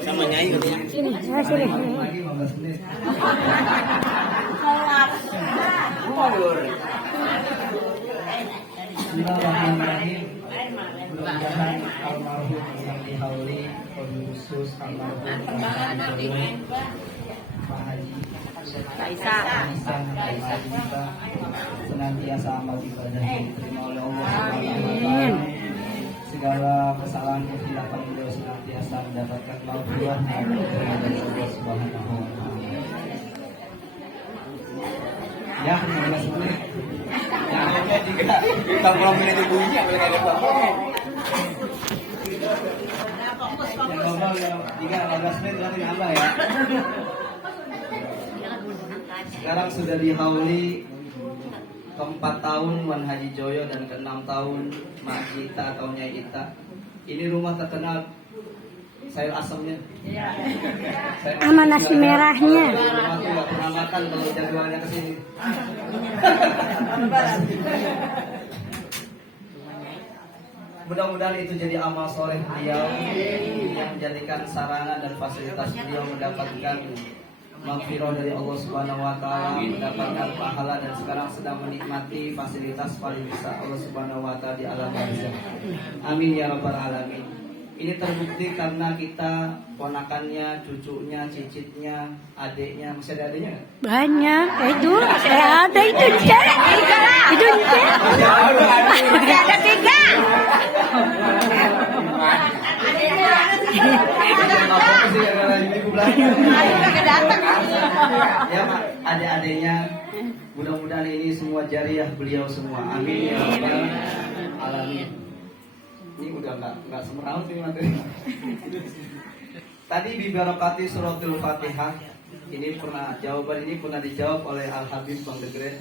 Sama Nyayu. Sini, sini. Lagi 15 menit. Bismillahirrahmanirrahim. Mudah-mudahan almarhum yang dihauli khusus almarhum Pak Haji Kaisar. kita senantiasa amal ibadah diterima oleh Allah Subhanahu wa taala. Segala kesalahan kesilapan beliau senantiasa mendapatkan maghfirah dari Allah Subhanahu wa taala. Ya, 15 menit. Yang juga kita belum menit ibunya boleh ada bapaknya. Yang ngomong yang 15 menit berarti nambah ya. Sekarang sudah dihauli ke-4 tahun Wan Haji Joyo dan ke-6 tahun Mak Ita atau Nyai Ita. Ini rumah terkenal sayur asamnya. Sama nasi merahnya. Rumah tuh nggak pernah makan kalau jadwalnya ke sini. Mudah-mudahan itu jadi amal soleh beliau yang menjadikan sarana dan fasilitas beliau mendapatkan maghfirah dari Allah Subhanahu wa taala, mendapatkan pahala dan sekarang sedang menikmati fasilitas paling besar Allah Subhanahu wa taala di alam barzakh. Amin ya rabbal alamin. Ini terbukti karena kita ponakannya, cucunya, cicitnya, adiknya, masih ada adiknya nggak? Banyak. Itu saya ada itu cek. Itu cek. Masih ada 3. Ya mak, adik-adiknya mudah-mudahan ini semua jariah beliau semua. Amin ya rabbal alamin. Ini udah nggak semeraut ini materi. Tadi di barokati suratul Fatihah ini jawaban ini pernah dijawab oleh Al Habib Bang Degre.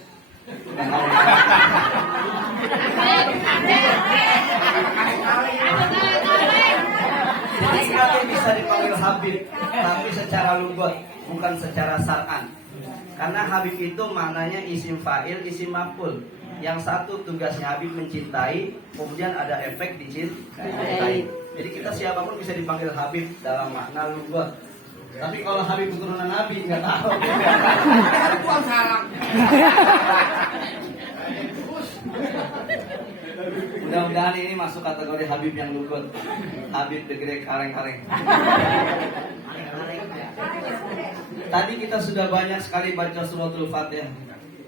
Jadi kenapa bisa dipanggil Habib, tapi secara lugat, bukan secara syar'an. Karena Habib itu maknanya isim fa'il, isim maf'ul. Yang satu tugasnya Habib mencintai, kemudian ada efek dicintai. Jadi kita siapapun bisa dipanggil Habib dalam makna lugat. Tapi kalau Habib keturunan Nabi nggak tahu. Tuan salam. Mudah-mudahan ini masuk kategori Habib yang lugut. Habib Degre kareng-kareng. Tadi kita sudah banyak sekali baca suratul Fatihah.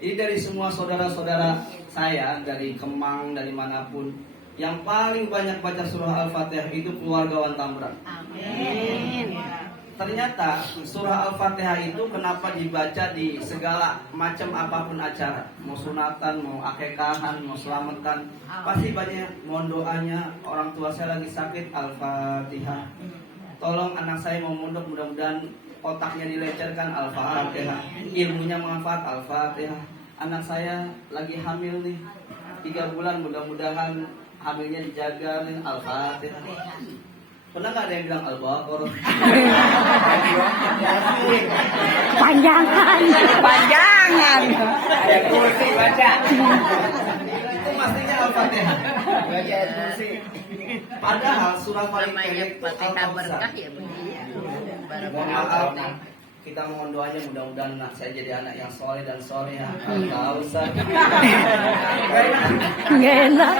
Ini dari semua saudara-saudara saya dari Kemang, dari manapun, yang paling banyak baca surah Al-Fatihah itu keluarga Wan Tamran. Amin. Ternyata surah Al-Fatihah itu kenapa dibaca di segala macam apapun acara, mau sunatan, mau akekahan, mau selamatan, pasti banyak mohon doanya. Orang tua saya lagi sakit, Al-Fatihah. Tolong anak saya mau mondok, mudah-mudahan otaknya dilecerkan, Al-Fatihah. Ilmunya manfaat, Al-Fatihah. Anak saya lagi hamil nih 3 bulan, mudah-mudahan hamilnya dijaga nih, Al-Fatihah. Pernah nggak ada yang bilang Al-Baqarah? Panjangan. Ada kursi baca. Itu pastinya Al-Fatihah. Baca kursi. Padahal surah paling pendek itu Al-Kautsar. Mohon maaf nih, kita mohon doanya mudah-mudahan saya jadi anak yang soleh dan solehah. Al-Kautsar. Nggak enak.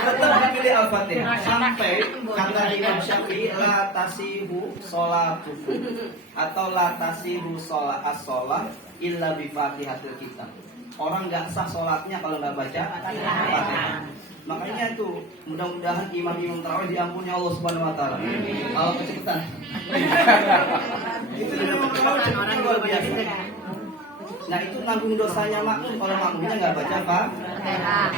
Tetap memilih Al-Fatihah sampai kata Imam Syafi'i la tasihu sholatuhu atau la tasihu sholat illa bi Fatihatil kitab. Orang nggak sah sholatnya kalau nggak baca Fatihah. Makanya itu mudah-mudahan imam-imam tarawih diampuni Allah Subhanahu wa taala. Kalau kecepatan. Itu memang orang luar biasa. Nah, itu nanggung dosanya makmum kalau makmumnya nggak baca Fatihah.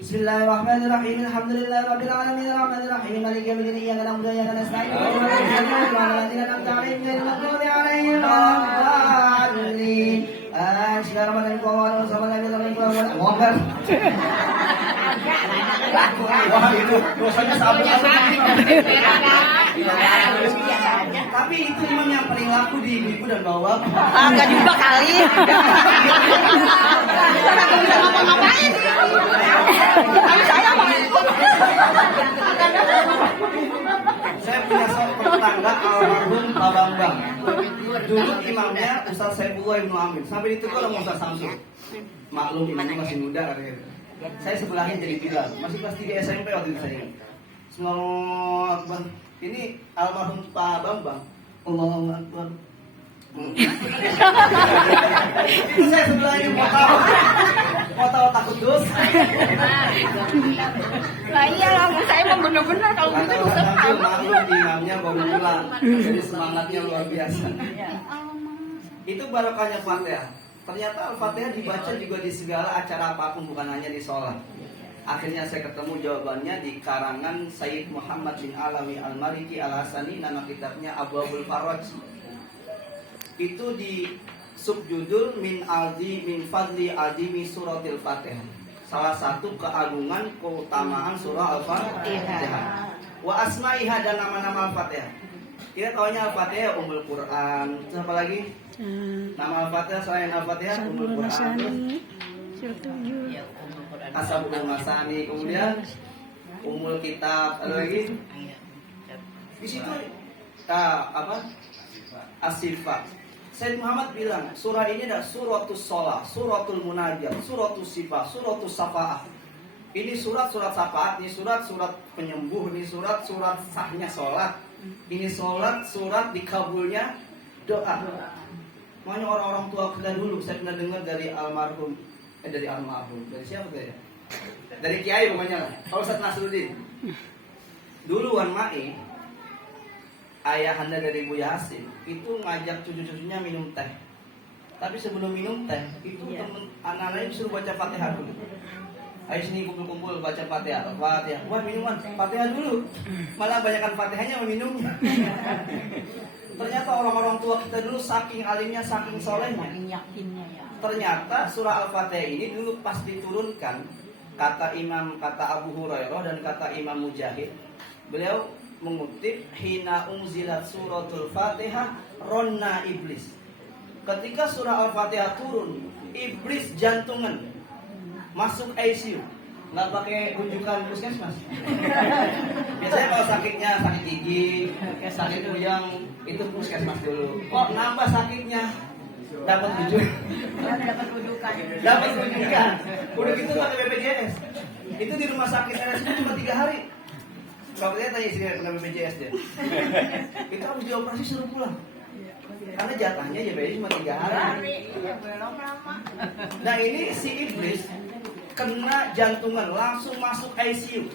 Bismillahirrahmanirrahim. Alhamdulillahirabbil alamin arrahmanir rahim maliki yaumiddin iyyaka na'budu wa iyyaka nasta'in ihdinas siratal ladzina an'amta 'alaihim ghairil maghdubi alaihim waladdallin. Wah, itu dosanya sama. Tapi itu memang yang paling laku di ibu-ibu dan bapak. Enggak juga kali. Aku bisa ngapa-ngapain. Saya mau. Saya punya tetangga almarhum Pak Bambang. Dulu imamnya Ustaz Saifullah Ibnu Amin. Sampai ditegur sama Ustaz Samsul. Maklum ini masih muda katanya. Saya sebelahnya jadi Bilal. Masih kelas 3 SMP waktu itu saya. Allahu Akbar. Ini almarhum Pak Bambang. Allahu Akbar. Itu saya sebelahnya mau tahu takut dosa. Lah iyalah, saya emang bener-bener kalau gitu Kata dosa Ustaz Samsul, apa? maklum imamnya baru pulang. Jadi semangatnya luar biasa. Itu barokahnya Fatihah. Ternyata Al-Fatihah dibaca juga di segala acara apapun, bukan hanya di sholat. Akhirnya saya ketemu jawabannya di karangan Sayyid Muhammad bin Alawi Al-Maliki Al-Hasani, nama kitabnya Abwaabul Faraj. Itu di subjudul min fadli azimi suratil Fatihah. Salah satu keagungan keutamaan surah Al-Fatihah. Wa asma'iha, dan nama-nama Al-Fatihah. Kita taunya Al-Fatihah Ummul Quran. Siapa lagi? Nama Al-Fatihah selain Al-Fatihah Ummul Quran. Ashabul Masani, kemudian Ummul Kitab, ada lagi? Di situ apa? As-Sifat. Sayyid Muhammad bilang, surah ini adalah suratus sholah, suratul munajat, suratus sifah, suratus safa'ah. Ini surat-surat syafaat, ini surat-surat penyembuh, ini surat-surat sahnya sholat, ini surat dikabulnya doa. Makanya orang-orang tua kita dulu, saya pernah dengar dari almarhum, dari siapa tadi? Dari Kiai pokoknya lah, Pak Ustadz Nasruddin. Dulu Wan Mai, ayahanda dari Bu Yasin, itu ngajak cucu-cucunya minum teh. Tapi sebelum minum teh, itu temen anak-anaknya disuruh baca Fatihah dulu. Ayo sini kumpul-kumpul baca Fatihah. Fatihah. Wah, minuman Fatihah dulu. Malah banyakkan Fatihahnya meminumnya. Ternyata orang-orang tua kita dulu saking alimnya, saking solehnya. Ternyata surah Al-Fatihah ini dulu pas diturunkan, kata Abu Hurairah dan kata Imam Mujahid, beliau mengutip hina unzilat suratul Fatihah ronna iblis. Ketika surah Al-Fatihah turun, iblis jantungan masuk ICU. Nggak pakai rujukan puskesmas. Biasanya kalau sakitnya sakit gigi, sakit puyeng, itu puskesmas dulu. Kok nambah sakitnya? Dapat rujukan. Dapat rujukan. Udah gitu pakai BPJS. Itu di rumah sakit RSUD cuma 3 hari. Kalau saya tanya istri pernah BPJS dia. Itu harus dioperasi suruh pulang. Karena jatahnya JPJ cuma 3 hari. Nah ini si iblis kena jantungan, langsung masuk ICU,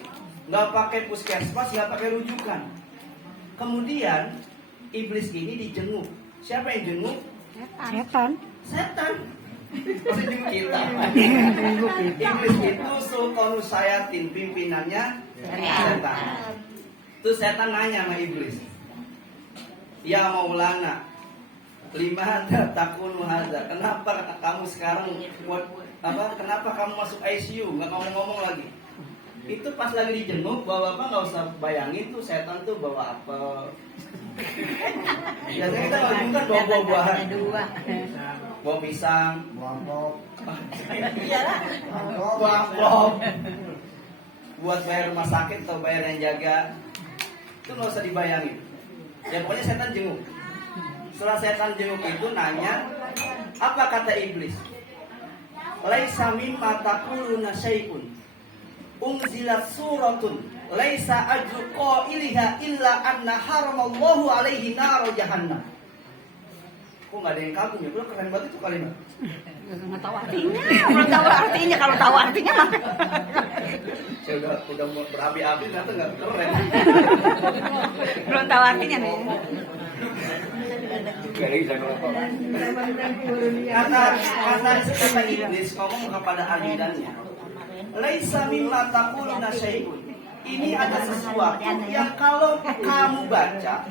nggak pakai puskesmas, nggak pakai rujukan. Kemudian iblis ini dijenguk. Siapa yang jenguk? Setan. Masih jenguk kita. Iblis itu sultanus sayatin, pimpinannya setan. Itu setan nanya sama iblis, ya Maulana, limana takunu hadza? Kenapa kamu sekarang kenapa kamu masuk ICU? Nggak ngomong-ngomong lagi. Itu pas lagi dijenguk, bapak nggak usah bayangin tuh setan tuh bawa apel. Biasanya kita kalau jenguk kan bawa buah-buahan, bawa pisang, bawa amplop, buat bayar rumah sakit atau bayar yang jaga. Itu nggak usah dibayangin. Ya pokoknya setan jenguk. Setelah setan jenguk itu nanya, apa kata iblis? Laisa mimma taquluna syai'un unzilat suratun laisa ajru qailiha illa anna haramallahu alaihi nar jahannam. Kok enggak ada yang kagum ya? Bro, keren banget itu kalimat. Enggak tahu artinya. Belum tahu artinya, kalau tahu artinya mah. Saya udah mau berapi-api ternyata enggak keren. Belum tahu artinya nih. Kata iblis ngomong kepada ajudannya, laisa mimma taquluna syai'un. Ini ada sesuatu yang kalau kamu baca,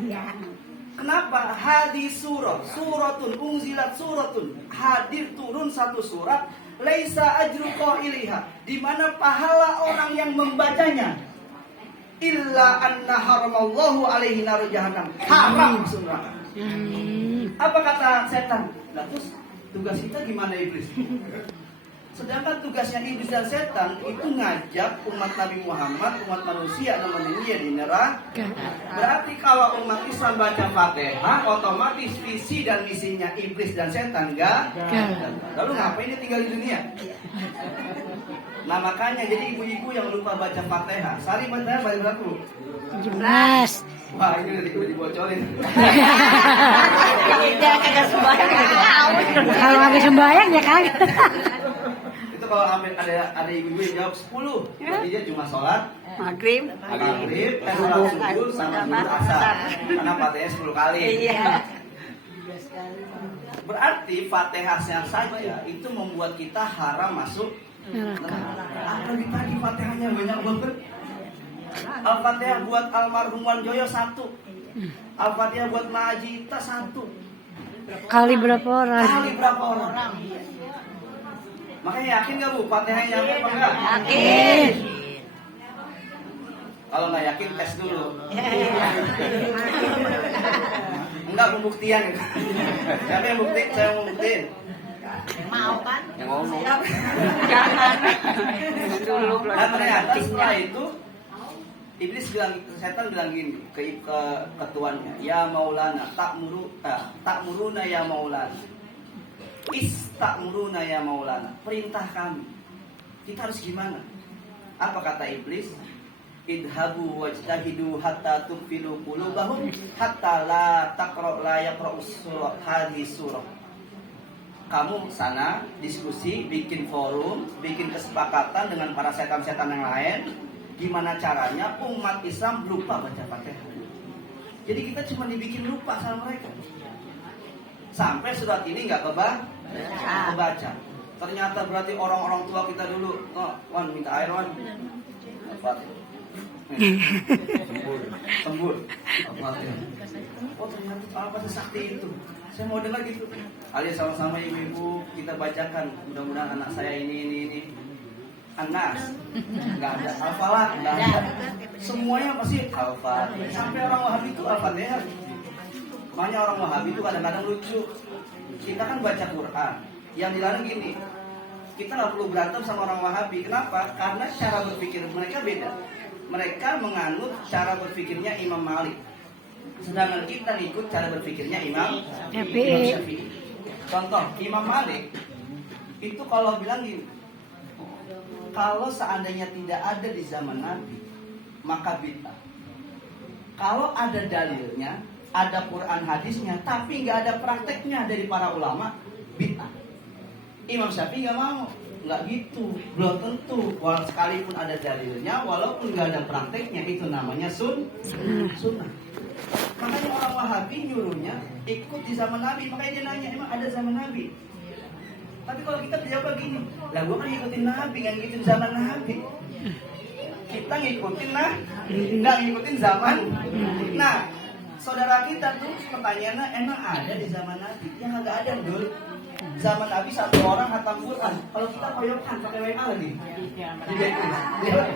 kenapa hadis suratun unzilat suratun, hadir turun satu surat, laisa ajru qailiha, di mana pahala orang yang membacanya illa anna haramallahu alaihi nar jahannam, haram surah. Apa kata setan? Nah, terus tugas kita gimana iblis? Sedangkan tugasnya iblis dan setan itu ngajak umat Nabi Muhammad, umat manusia nemenin dia di neraka. Berarti kalau umat Islam baca Fatihah, otomatis visi dan misinya iblis dan setan enggak. Lalu ngapain dia tinggal di dunia? Nah makanya jadi ibu-ibu yang lupa baca Fatihah, sehari Fatihah balik berapa? 17. Wah ini udah dibocorin. Dia kagak sembahyang. Kalau kagak sembahyang ya kagak. Itu kalau ada ibu-ibu yang jawab 10, berarti dia cuma sholat Maghrib. sholat subuh sama zuhur asar. Karena Fatihah 10 kali. Iya. Berarti Fatihahnya saja itu membuat kita haram masuk neraka. Apalagi tadi Fatihahnya banyak banget. Al-Fatihah buat almarhum Wan Joyo 1. Al-Fatihah buat Majita 1. Kali berapa orang? Kali berapa orang? Makanya yakin gak Bu? Fatihahnya nyampe apa enggak? Yakin. Kalau nggak yakin tes dulu. Enggak pembuktian. Siapa yang bukti? Saya mau buktiin. Mau kan? Yang ngomong. Jangan. Dulu belum. Nah ternyata setelah itu Iblis bilang, setan bilang gini ke ketuannya, ya Maulana, tak muruna ya Maulana, tak muruna ya Maulana, perintah kami. Kita harus gimana? Apa kata Iblis? Idhabu wajtahidu hatta tufilu qulubahum hatta la yaqra'u surah hadhihi surah. Kamu sana diskusi, bikin forum, bikin kesepakatan dengan para setan-setan yang lain. Gimana caranya umat Islam lupa baca Fatihah. Jadi kita cuma dibikin lupa sama mereka. Sampai surat ini nggak kebaca. Ternyata berarti orang-orang tua kita dulu, Wan minta air Wan. Sembur. Oh ternyata apa sakti itu. Saya mau dengar gitu. Ayo sama-sama ibu-ibu kita bacakan. Mudah-mudahan anak saya ini. Anas, nggak ada Al-Falaq, nggak ada. Semuanya pasti Al-Falaq. Sampai orang Wahabi itu Al-Fatihah. Makanya orang Wahabi itu kadang-kadang lucu. Kita kan baca Quran. Yang dilarang gini, kita nggak perlu berantem sama orang Wahabi. Kenapa? Karena cara berpikir mereka beda. Mereka menganut cara berpikirnya Imam Malik. Sedangkan kita ikut cara berpikirnya Imam Syafi'i. Contoh, Imam Malik itu kalau bilang gini, kalau seandainya tidak ada di zaman Nabi, maka bid'ah. Kalau ada dalilnya, ada Quran hadisnya, tapi nggak ada prakteknya dari para ulama, bid'ah. Imam Syafi'i nggak mau, nggak gitu, belum tentu. Walau sekalipun ada dalilnya, walaupun nggak ada prakteknya, itu namanya sunnah. Makanya orang Wahabi nyuruhnya ikut di zaman Nabi. Makanya dia nanya, emang ada zaman Nabi? Tapi kalau kita jawab begini, lah gue kan ngikutin Nabi, kan ngikutin zaman Nabi. Kita ngikutin nggak ngikutin zaman. Nah, saudara kita tuh pertanyaannya, emang ada di zaman Nabi? Ya nggak ada dulu. Zaman Nabi satu orang khatam Quran. Kalau kita koyokan pakai WA lagi.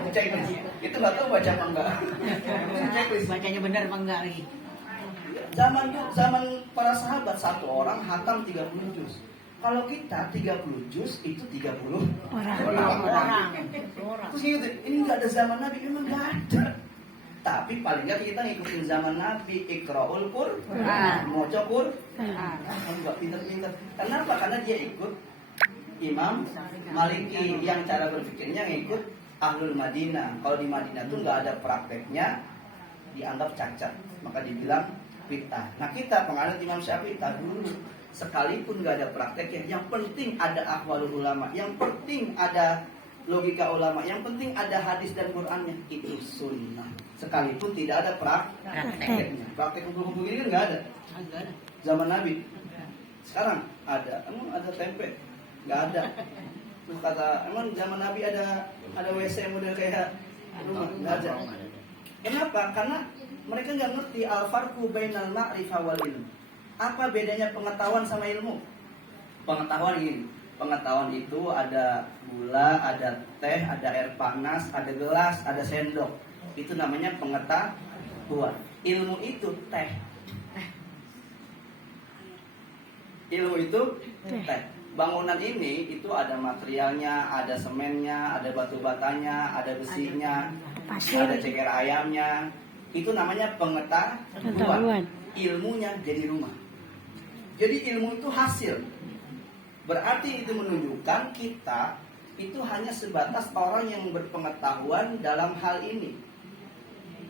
Checklist. Itu nggak tahu baca apa enggak. Checklist. Bacanya benar apa enggak lagi? Zaman para sahabat satu orang khatam 30 juz. Kalau kita 30 juz itu 30 orang. Terus gitu, ini nggak ada zaman Nabi, memang nggak ada. Tapi paling nggak kita ngikutin zaman Nabi, Iqra'ul Qur'an, moco Qur'an. Enggak pintar-pintar. Kenapa? Karena dia ikut Imam Maliki yang cara berpikirnya ngikut Ahlul Madinah. Kalau di Madinah tuh nggak ada prakteknya, dianggap cacat, maka dibilang bid'ah. Nah kita penganut Imam Syafi'i dulu. Sekalipun gak ada prakteknya, yang penting ada aqwalul ulama, yang penting ada logika ulama, yang penting ada hadis dan Qur'annya, itu sunnah. Sekalipun tidak ada prakteknya. Praktek kumpul-kumpul ini kan gak ada. Zaman Nabi. Sekarang ada. Emang ada tempe? Gak ada. Terus kata, emang zaman Nabi ada WC model kayak rumah? Gak ada. Kenapa? Karena mereka gak ngerti al-farqu bainal ma'rifah wal ilm. Apa bedanya pengetahuan sama ilmu? Pengetahuan ini, pengetahuan itu ada gula, ada teh, ada air panas, ada gelas, ada sendok. Itu namanya pengetahuan. Ilmu itu teh. Ilmu itu teh. bangunan ini itu ada materialnya, ada semennya, ada batu batanya, ada besinya, Pasir. ada ceker ayamnya. Itu namanya pengetahuan. Pengetahuan. Ilmunya jadi rumah. Jadi ilmu itu hasil. Berarti itu menunjukkan kita itu hanya sebatas orang yang berpengetahuan dalam hal ini.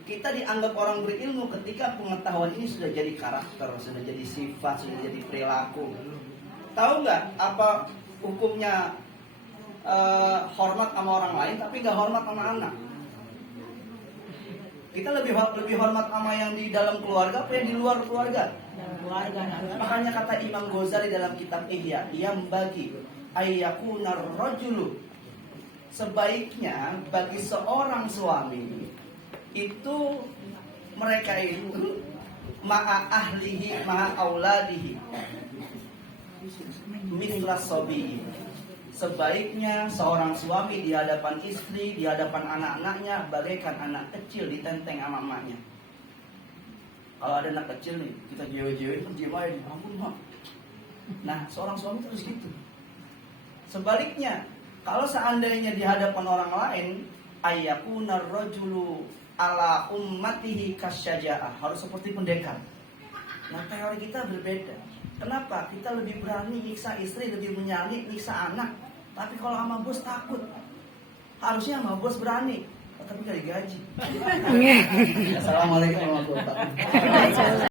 Kita dianggap orang berilmu ketika pengetahuan ini sudah jadi karakter, sudah jadi sifat, sudah jadi perilaku. Tahu nggak apa hukumnya hormat sama orang lain tapi nggak hormat sama anak? Kita lebih hormat sama yang di dalam keluarga apa yang di luar keluarga? Makanya kata Imam Ghazali dalam kitab Ihya, yang bagi ayyakunar rajulu, sebaiknya bagi seorang suami itu mereka itu ma'a ahlihi ma'a auladihi mithlas sabi. Sebaiknya seorang suami di hadapan istri, di hadapan anak-anaknya bagaikan anak kecil ditenteng sama emaknya. Kalau ada anak kecil nih, kita jewe-jewe kan diam aja, ampun mak. Nah, seorang suami terus gitu. Sebaliknya, kalau seandainya di hadapan orang lain, ayyakunar rajulu ala ummatihi kasyaja'ah, harus seperti pendekar. Nah, teori kita berbeda. Kenapa? Kita lebih berani nyiksa istri, lebih menyayangi nyiksa anak. Tapi kalau sama bos takut. Harusnya sama bos berani, tapi gak digaji. Assalamualaikum warahmatullahi wabarakatuh.